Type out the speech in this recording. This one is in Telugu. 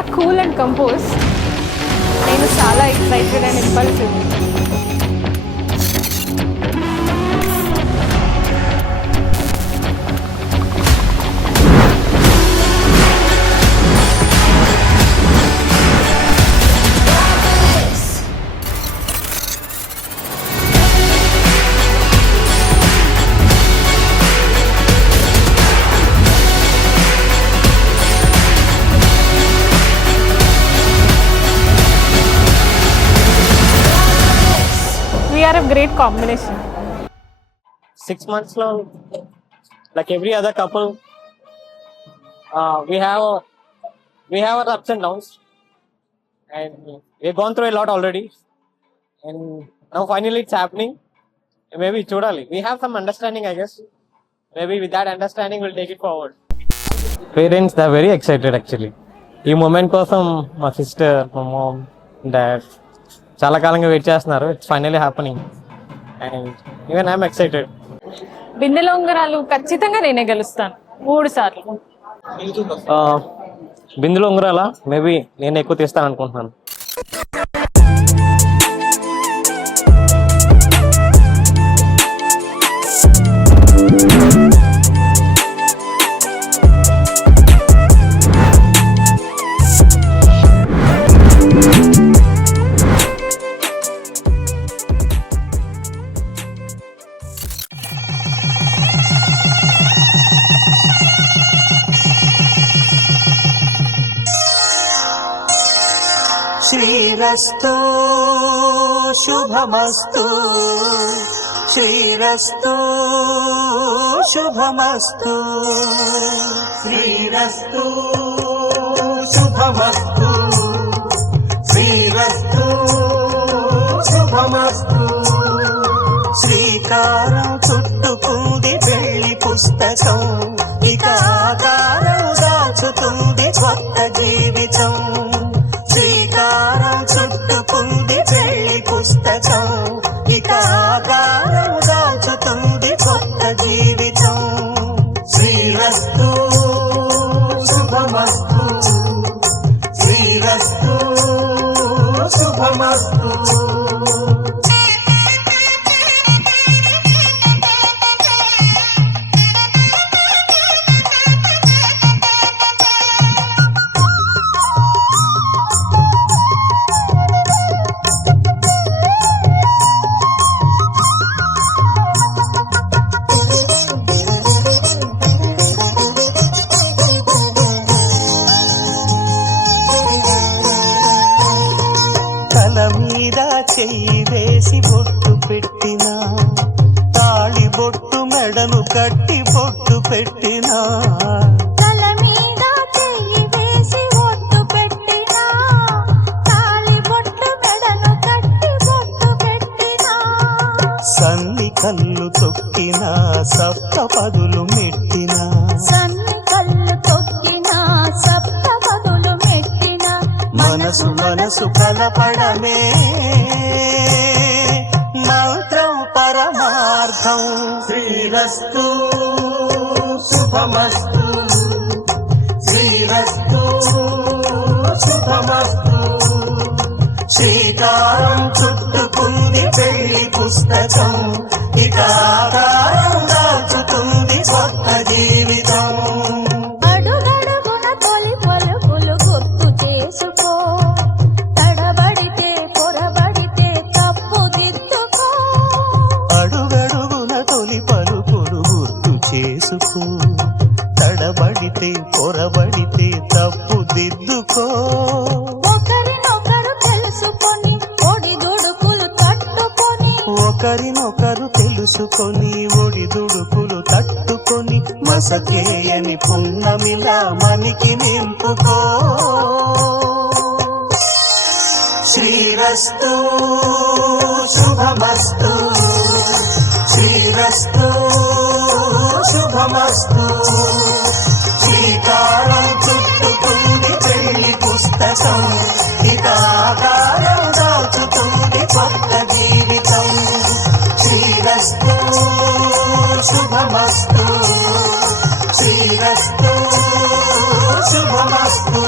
చాలా కూల్ అండ్ కంపోజ్. నేను చాలా excited and impulsive. We are a great combination. 6 months long, like every other couple, we have our ups and downs, and we've gone through a lot already, and now finally it's happening. Maybe chudali, we have some understanding, I guess. Maybe with that understanding we'll take it forward. Parents, they're very excited actually. ఈ మూమెంట్ కోసం మా సిస్టర్, మా మామ్, డాడ్ చాలా కాలంగా వెయిట్ చేస్తున్నారు. It's finally happening and even I'm excited. బిందెలో ఉంగరాలు ఖచ్చితంగా నేనే గెలుస్తాను 3 సార్లు. బిందులో ఉంగరాలా మేబీ నేను ఎక్కువ తీస్తాను అనుకుంటున్నాను. శ్రీరస్తు శుభమస్తు, శ్రీరస్తు శుభమస్తు, శ్రీరస్తు శుభమస్తు, శ్రీరస్తు శుభమస్తు. శ్రీకారం చుట్టుకుంది పెళ్లి పుస్తకం, ఇక ఆకారం దాచుతుంది కొత్త జీవితం. శ్రీకారం చుట్టుకుంది పెళ్లి పుస్తకం, ఇక ఆకారం దాచుతుంది కొత్త జీవితం. శ్రీరస్తు శుభమస్తు, శ్రీరస్తు శుభమస్తు. చెయ్యి వేసి బొట్టు పెట్టినా, తాళి బొట్టు మెడను కట్టి బొట్టు పెట్టినా, తల మీద చెయ్యి వేసి బొట్టు పెట్టినా, తాళి బొట్టు మెడను కట్టి బొట్టు పెట్టినా, సన్ని కళ్ళు తొక్కినా సప్త పదులు మెట్టినా, సన్ని కళ్ళు తొక్కినా సప్త పదులు మెట్టినా, మనసు మనసు కలపడమే మంత్రం పరమార్థం. శ్రీరస్తు శుభమస్తు, శ్రీరస్తు శుభమస్తు. శ్రీకారం చుట్టుకుంది పెళ్లి పుస్తకం, ఇక ఆకారం దాచుతుంది కొత్త జీవితం. అడుగడుగున తొలి పలుకులు గుర్తు చేసుకో, తడబడితే పొరబడితే తప్పు దిద్దుకో. అడుగడుగున తొలి పలుకులు గుర్తు చేసుకో, తడబడితే పొరబడితే తప్పు దిద్దుకో. ఒకరినొకరు తెలుసుకొని ఒడిదుడుకులు తట్టుకొని, ఒకరినొకరు తెలుసుకొని ఒడిదుడుకులు తట్టుకొని, మసకేయని పున్నమిలా మనికి నింపుకో. శ్రీరస్తు శుభమస్తు, శ్రీరస్తు శుభమస్తు. శ్రీకారం చుట్టుకుంది పెళ్లి పుస్తకం, ఇక ఆకారం దాచుతుంది కొత్త జీవితం. శ్రీరస్తు శుభమస్తు, శ్రీరస్తు శుభమస్తు.